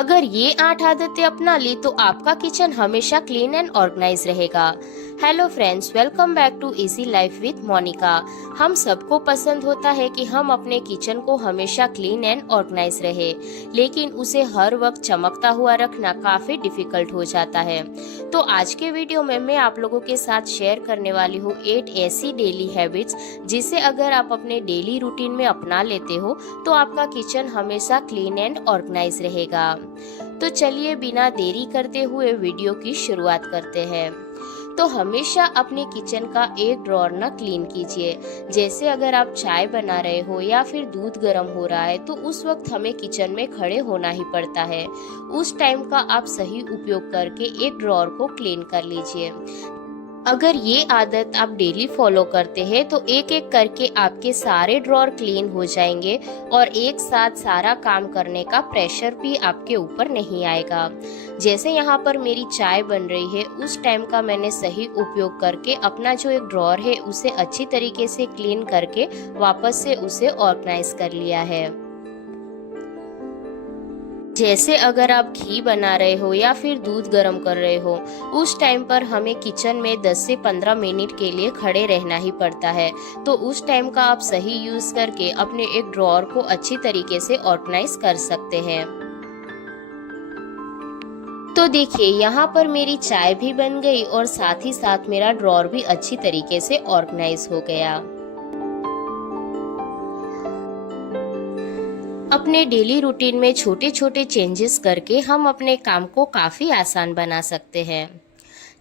अगर ये 8 आदतें अपना ली तो आपका किचन हमेशा क्लीन एंड ऑर्गेनाइज रहेगा। Hello friends, welcome back to easy life with Monica. हम सबको पसंद होता है कि हम अपने किचन को हमेशा क्लीन एंड ऑर्गेनाइज रहे, लेकिन उसे हर वक्त चमकता हुआ रखना काफी डिफिकल्ट हो जाता है। तो आज के वीडियो में मैं आप लोगों के साथ शेयर करने वाली हूँ 8 ऐसी डेली हैबिट्स जिसे अगर आप अपने डेली रूटीन में अपना लेते हो तो आपका किचन हमेशा क्लीन एंड ऑर्गेनाइज रहेगा। तो चलिए बिना देरी करते हुए वीडियो की शुरुआत करते हैं। तो हमेशा अपने किचन का एक ड्रॉर ना क्लीन कीजिए। जैसे अगर आप चाय बना रहे हो या फिर दूध गर्म हो रहा है तो उस वक्त हमें किचन में खड़े होना ही पड़ता है। उस टाइम का आप सही उपयोग करके एक ड्रॉर को क्लीन कर लीजिए। अगर ये आदत आप डेली फॉलो करते हैं तो एक एक करके आपके सारे ड्रॉर क्लीन हो जाएंगे और एक साथ सारा काम करने का प्रेशर भी आपके ऊपर नहीं आएगा। जैसे यहाँ पर मेरी चाय बन रही है, उस टाइम का मैंने सही उपयोग करके अपना जो एक ड्रॉर है उसे अच्छी तरीके से क्लीन करके वापस से उसे ऑर्गेनाइज कर लिया है। जैसे अगर आप घी बना रहे हो या फिर दूध गर्म कर रहे हो, उस टाइम पर हमें किचन में 10 से 15 मिनट के लिए खड़े रहना ही पड़ता है। तो उस टाइम का आप सही यूज करके अपने एक ड्रॉर को अच्छी तरीके से ऑर्गेनाइज कर सकते हैं। तो देखिए यहाँ पर मेरी चाय भी बन गई और साथ ही साथ मेरा ड्रॉर भी अच्छी तरीके से ऑर्गेनाइज हो गया। अपने डेली रूटीन में छोटे छोटे चेंजेस करके हम अपने काम को काफ़ी आसान बना सकते हैं।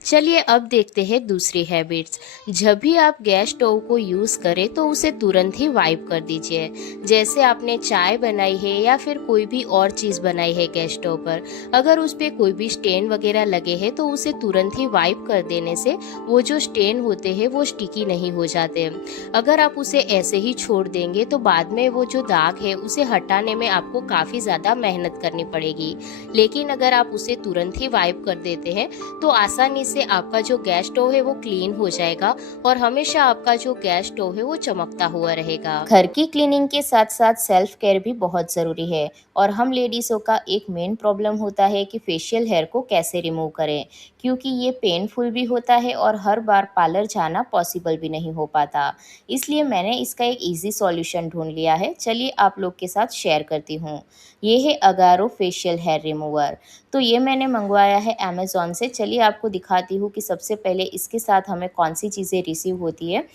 चलिए अब देखते हैं दूसरी हैबिट्स। जब भी आप गैस स्टोव को यूज़ करें तो उसे तुरंत ही वाइप कर दीजिए। जैसे आपने चाय बनाई है या फिर कोई भी और चीज़ बनाई है गैस स्टोव पर, अगर उस पर कोई भी स्टेन वगैरह लगे हैं तो उसे तुरंत ही वाइप कर देने से वो जो स्टेन होते हैं वो स्टिकी नहीं हो जाते। अगर आप उसे ऐसे ही छोड़ देंगे तो बाद में वो जो दाग है उसे हटाने में आपको काफ़ी ज़्यादा मेहनत करनी पड़ेगी। लेकिन अगर आप उसे तुरंत ही वाइप कर देते हैं तो आसानी से आपका जो गैस स्टोव है वो क्लीन हो जाएगा और हमेशा आपका जो गैस स्टोव है वो चमकता हुआ रहेगा। घर की क्लीनिंग के साथ साथ सेल्फ केयर भी बहुत जरूरी है और हम लेडीजों का एक मेन प्रॉब्लम होता है कि फेशियल हेयर को कैसे रिमूव करें, क्योंकि ये पेनफुल भी होता है और हर बार पार्लर जाना पॉसिबल भी नहीं हो पाता। इसलिए मैंने इसका एक इजी सॉल्यूशन ढूंढ लिया है। चलिए आप लोग के साथ शेयर करती हूँ। ये है अगारो फेशियल हेयर रिमूवर। तो ये मैंने मंगवाया है अमेज़ॉन से। चलिए आपको दिखाती हूँ कि सबसे पहले इसके साथ हमें कौन सी चीज़ें रिसीव होती है।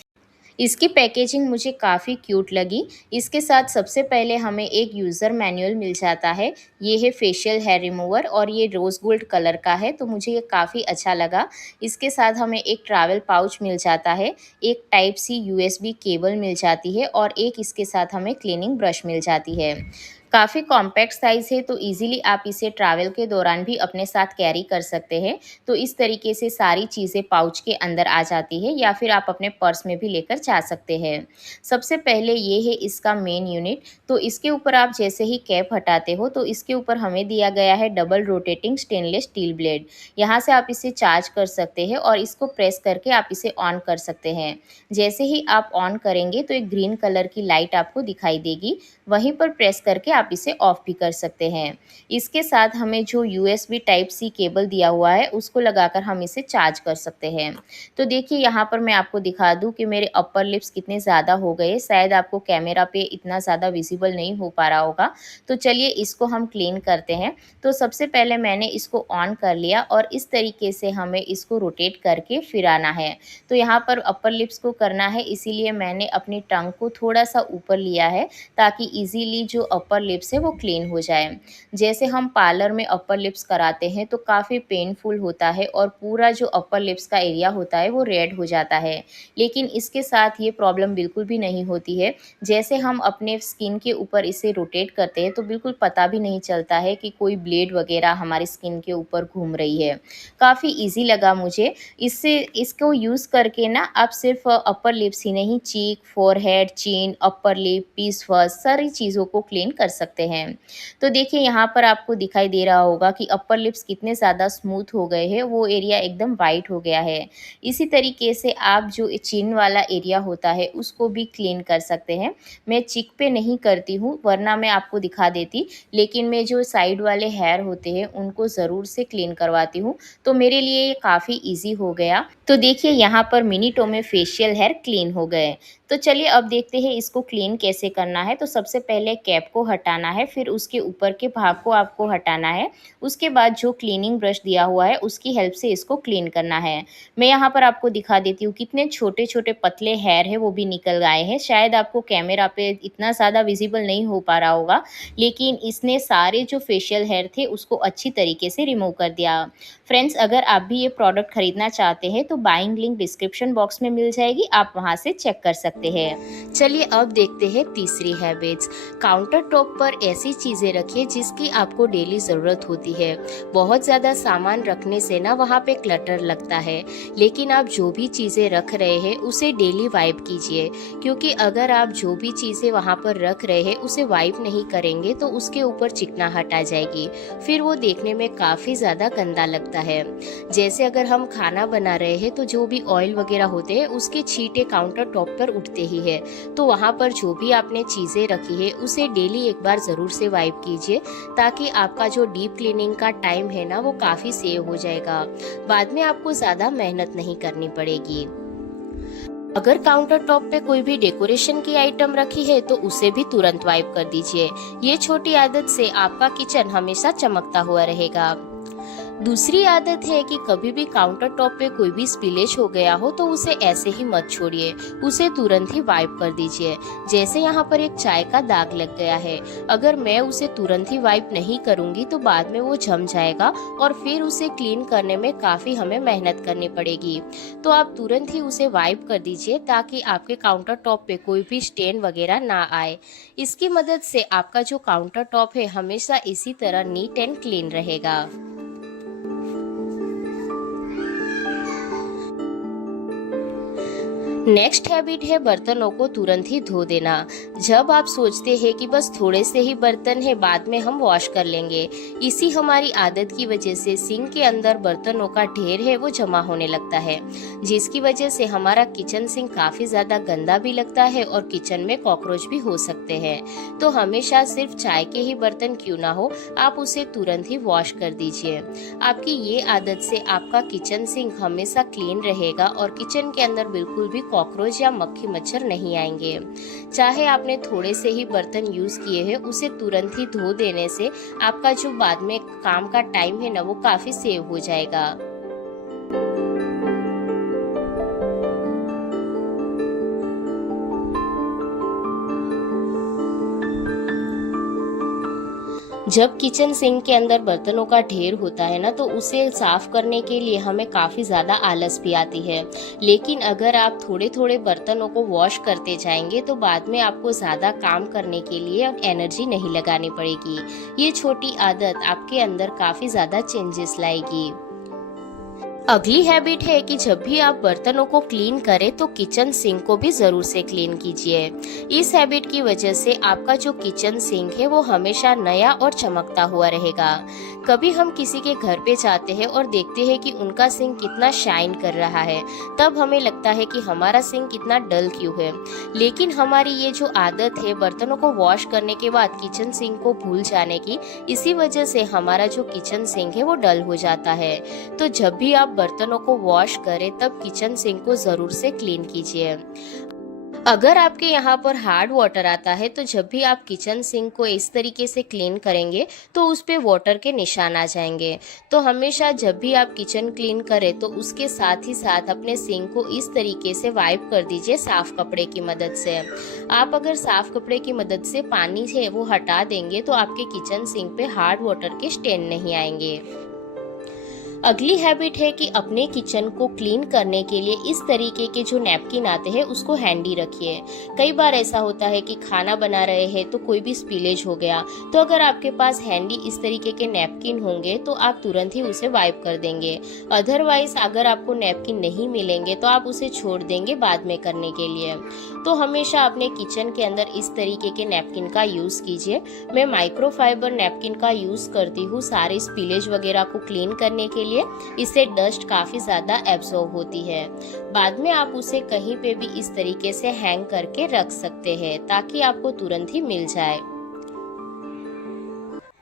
इसकी पैकेजिंग मुझे काफ़ी क्यूट लगी। इसके साथ सबसे पहले हमें एक यूज़र मैनुअल मिल जाता है। ये है फेशियल हेयर रिमूवर और ये रोज़ गोल्ड कलर का है, तो मुझे ये काफ़ी अच्छा लगा। इसके साथ हमें एक ट्रैवल पाउच मिल जाता है, एक टाइप सी यूएसबी केबल मिल जाती है और एक इसके साथ हमें क्लीनिंग ब्रश मिल जाती है। काफ़ी कॉम्पैक्ट साइज़ है तो इजीली आप इसे ट्रैवल के दौरान भी अपने साथ कैरी कर सकते हैं। तो इस तरीके से सारी चीज़ें पाउच के अंदर आ जाती है या फिर आप अपने पर्स में भी लेकर जा सकते हैं। सबसे पहले ये है इसका मेन यूनिट। तो इसके ऊपर आप जैसे ही कैप हटाते हो तो इसके ऊपर हमें दिया गया है double rotating stainless steel blade. यहाँ से आप इसे चार्ज कर सकते हैं और इसको प्रेस करके आप इसे ऑन कर सकते हैं। जैसे ही आप ऑन करेंगे तो एक ग्रीन कलर की लाइट आपको दिखाई देगी, वहीं पर प्रेस करके आप इसे ऑफ भी कर सकते हैं। इसके साथ हमें जो यूएसबी टाइप सी केबल दिया हुआ है उसको लगाकर हम इसे चार्ज कर सकते हैं। तो देखिए यहाँ पर मैं आपको दिखा दूँ कि मेरे अपर लिप्स कितने ज़्यादा हो गए। शायद आपको कैमरा पे इतना ज़्यादा विजिबल नहीं हो पा रहा होगा। तो चलिए इसको हम क्लीन करते हैं। तो सबसे पहले मैंने इसको ऑन कर लिया और इस तरीके से हमें इसको रोटेट करके फिराना है। तो यहाँ पर अपर लिप्स को करना है, इसीलिए मैंने अपनी टंग को थोड़ा सा ऊपर लिया है ताकि इजीली जो अपर लिप्स है वो क्लीन हो जाए। जैसे हम पार्लर में अपर लिप्स कराते हैं तो काफ़ी पेनफुल होता है और पूरा जो अपर लिप्स का एरिया होता है वो रेड हो जाता है, लेकिन इसके साथ ये प्रॉब्लम बिल्कुल भी नहीं होती है। जैसे हम अपने स्किन के ऊपर इसे रोटेट करते हैं तो बिल्कुल पता भी नहीं चलता है कि कोई ब्लेड वगैरह हमारी स्किन के ऊपर घूम रही है। काफ़ी ईजी लगा मुझे। इसको यूज़ करके ना आप सिर्फ अपर लिप्स ही नहीं, चीक, फोरहेड, चिन, अपर लिप, पीस फर्स्ट सारी चीज़ों को क्लीन कर सकते हैं। तो देखिए यहाँ पर आपको दिखाई दे रहा होगा कि अपर लिप्स कितने ज़्यादा स्मूथ हो गए हैं, वो एरिया एकदम वाइट हो गया है। इसी तरीके से आप जो चिन वाला एरिया होता है उसको भी क्लीन कर सकते हैं। मैं चिक पे नहीं करती हूँ, वरना मैं आपको दिखा देती, लेकिन मैं जो साइड वाले हेयर होते हैं उनको ज़रूर से क्लीन करवाती हूँ, तो मेरे लिए ये काफ़ी ईज़ी हो गया। तो देखिए यहाँ पर मिनटों में फेशियल हेयर क्लीन हो गए। तो चलिए अब देखते हैं इसको क्लीन कैसे करना है। तो सबसे पहले कैप को हटाना है, फिर उसके ऊपर के भाग को आपको हटाना है। उसके बाद जो क्लीनिंग ब्रश दिया हुआ है उसकी हेल्प से इसको क्लीन करना है। मैं यहाँ पर आपको दिखा देती हूँ कितने छोटे-छोटे पतले हेयर हैं वो भी निकल आए हैं। शायद आपको कैमरा पे इतना ज़्यादा विज़िबल नहीं हो पा रहा होगा, लेकिन इसने सारे जो फेशियल हेयर थे उसको अच्छी तरीके से रिमूव कर दिया। फ्रेंड्स, अगर आप भी ये प्रोडक्ट खरीदना चाहते हैं तो बाइंग लिंक डिस्क्रिप्शन बॉक्स में मिल जाएगी, आप वहाँ से चेक कर सकते हैं। चलिए अब देखते हैं तीसरी हैबिट्स। काउंटर टॉप पर ऐसी चीज़ें रखिए जिसकी आपको डेली ज़रूरत होती है। बहुत ज़्यादा सामान रखने से ना वहाँ पे क्लटर लगता है, लेकिन आप जो भी चीज़ें रख रहे हैं उसे डेली वाइप कीजिए, क्योंकि अगर आप जो भी चीज़ें वहाँ पर रख रहे हैं उसे वाइप नहीं करेंगे तो उसके ऊपर चिकनाहट आ जाएगी, फिर वो देखने में काफ़ी ज़्यादा गंदा लगता है। जैसे अगर हम खाना बना रहे हैं तो जो भी ऑयल वगैरह होते हैं उसके छींटे काउंटर टॉप पर उठते ही है, तो वहाँ पर जो भी आपने चीज़ें रखी है उसे डेली एक बार ज़रूर से वाइप कीजिए, ताकि आपका जो डीप क्लीनिंग का टाइम है ना वो काफ़ी सेव हो जाएगा। बाद में आपको ज़्यादा मेहनत नहीं करनी पड़ेगी। अगर काउंटर टॉप पे कोई भी डेकोरेशन की आइटम रखी है तो उसे भी तुरंत वाइप कर दीजिए। ये छोटी आदत से आपका किचन हमेशा चमकता हुआ रहेगा। दूसरी आदत है कि कभी भी काउंटर टॉप पे कोई भी स्पिलेज हो गया हो तो उसे ऐसे ही मत छोड़िए, उसे तुरंत ही वाइप कर दीजिए। जैसे यहाँ पर एक चाय का दाग लग गया है, अगर मैं उसे तुरंत ही वाइप नहीं करूँगी तो बाद में वो जम जाएगा और फिर उसे क्लीन करने में काफ़ी हमें मेहनत करनी पड़ेगी। तो आप तुरंत ही उसे वाइप कर दीजिए ताकि आपके काउंटर टॉप पे कोई भी स्टेन वगैरह ना आए। इसकी मदद से आपका जो काउंटर टॉप है हमेशा इसी तरह नीट एंड क्लीन रहेगा। नेक्स्ट हैबिट है बर्तनों को तुरंत ही धो देना। जब आप सोचते हैं कि बस थोड़े से ही बर्तन है, बाद में हम वॉश कर लेंगे, इसी हमारी आदत की वजह से सिंक के अंदर बर्तनों का ढेर है वो जमा होने लगता है, जिसकी वजह से हमारा किचन सिंक काफ़ी ज़्यादा गंदा भी लगता है और किचन में कॉकरोच भी हो सकते हैं। तो हमेशा सिर्फ चाय के ही बर्तन क्यों ना हो, आप उसे तुरंत ही वॉश कर दीजिए। आपकी ये आदत से आपका किचन सिंक हमेशा क्लीन रहेगा और किचन के अंदर बिल्कुल भी कॉकरोच या मक्खी मच्छर नहीं आएंगे। चाहे आपने थोड़े से ही बर्तन यूज किए हैं, उसे तुरंत ही धो देने से आपका जो बाद में काम का टाइम है ना वो काफी सेव हो जाएगा। जब किचन सिंक के अंदर बर्तनों का ढेर होता है ना तो उसे साफ करने के लिए हमें काफ़ी ज़्यादा आलस भी आती है, लेकिन अगर आप थोड़े थोड़े बर्तनों को वॉश करते जाएंगे तो बाद में आपको ज़्यादा काम करने के लिए एनर्जी नहीं लगानी पड़ेगी। ये छोटी आदत आपके अंदर काफ़ी ज़्यादा चेंजेस लाएगी। अगली हैबिट है कि जब भी आप बर्तनों को क्लीन करें तो किचन सिंक को भी ज़रूर से क्लीन कीजिए। इस हैबिट की वजह से आपका जो किचन सिंक है वो हमेशा नया और चमकता हुआ रहेगा। कभी हम किसी के घर पे जाते हैं और देखते हैं कि उनका सिंक कितना शाइन कर रहा है, तब हमें लगता है कि हमारा सिंक कितना डल क्यों है। लेकिन हमारी ये जो आदत है बर्तनों को वॉश करने के बाद किचन सिंक को भूल जाने की, इसी वजह से हमारा जो किचन सिंक है वो डल हो जाता है। तो जब भी आप बर्तनों को वॉश करें तब किचन सिंक को ज़रूर से क्लीन कीजिए। अगर आपके यहाँ पर हार्ड वाटर आता है तो जब भी आप किचन सिंक को इस तरीके से क्लीन करेंगे तो उस पे वाटर के निशान आ जाएंगे। तो हमेशा जब भी आप किचन क्लीन करें तो उसके साथ ही साथ अपने सिंक को इस तरीके से वाइप कर दीजिए साफ कपड़े की मदद से। आप अगर साफ कपड़े की मदद से पानी है वो हटा देंगे तो आपके किचन सिंक पे हार्ड वाटर के स्टेन नहीं आएंगे। अगली हैबिट है कि अपने किचन को क्लीन करने के लिए इस तरीके के जो नैपकिन आते हैं उसको हैंडी रखिए। कई बार ऐसा होता है कि खाना बना रहे हैं तो कोई भी स्पिलेज हो गया, तो अगर आपके पास हैंडी इस तरीके के नैपकिन होंगे तो आप तुरंत ही उसे वाइप कर देंगे। अदरवाइज अगर आपको नैपकिन नहीं मिलेंगे तो आप उसे छोड़ देंगे बाद में करने के लिए। तो हमेशा अपने किचन के अंदर इस तरीके के नैपकिन का यूज़ कीजिए। मैं माइक्रोफाइबर नैपकिन का यूज़ करती हूँ सारे स्पिलेज वगैरह को क्लीन करने के लिए। इससे डस्ट काफ़ी ज़्यादा एब्जॉर्ब होती है। बाद में आप उसे कहीं पे भी इस तरीके से हैंग करके रख सकते हैं ताकि आपको तुरंत ही मिल जाए।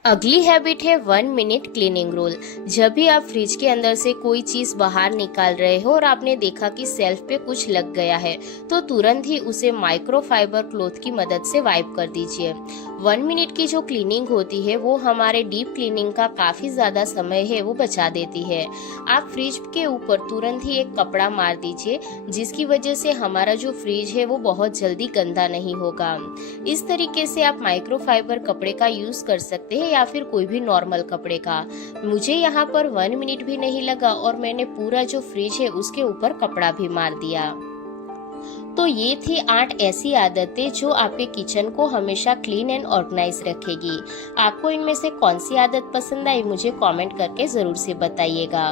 अगली हैबिट है 1 मिनट क्लीनिंग रूल। जब भी आप फ्रिज के अंदर से कोई चीज़ बाहर निकाल रहे हो और आपने देखा कि सेल्फ पे कुछ लग गया है तो तुरंत ही उसे माइक्रोफाइबर क्लॉथ की मदद से वाइप कर दीजिए। 1 मिनट की जो क्लीनिंग होती है वो हमारे डीप क्लीनिंग का काफ़ी ज़्यादा समय है वो बचा देती है। आप फ्रिज के ऊपर तुरंत ही एक कपड़ा मार दीजिए जिसकी वजह से हमारा जो फ्रिज है वो बहुत जल्दी गंदा नहीं होगा। इस तरीके से आप माइक्रोफाइबर कपड़े का यूज़ कर सकते हैं या फिर कोई भी नॉर्मल कपड़े का। मुझे यहाँ पर 1 मिनट भी नहीं लगा और मैंने पूरा जो फ्रिज है उसके ऊपर कपड़ा भी मार दिया। तो ये थी 8 ऐसी आदतें जो आपके किचन को हमेशा क्लीन एंड ऑर्गेनाइज रखेगी। आपको इनमें से कौन सी आदत पसंद आई मुझे कमेंट करके ज़रूर से बताइएगा।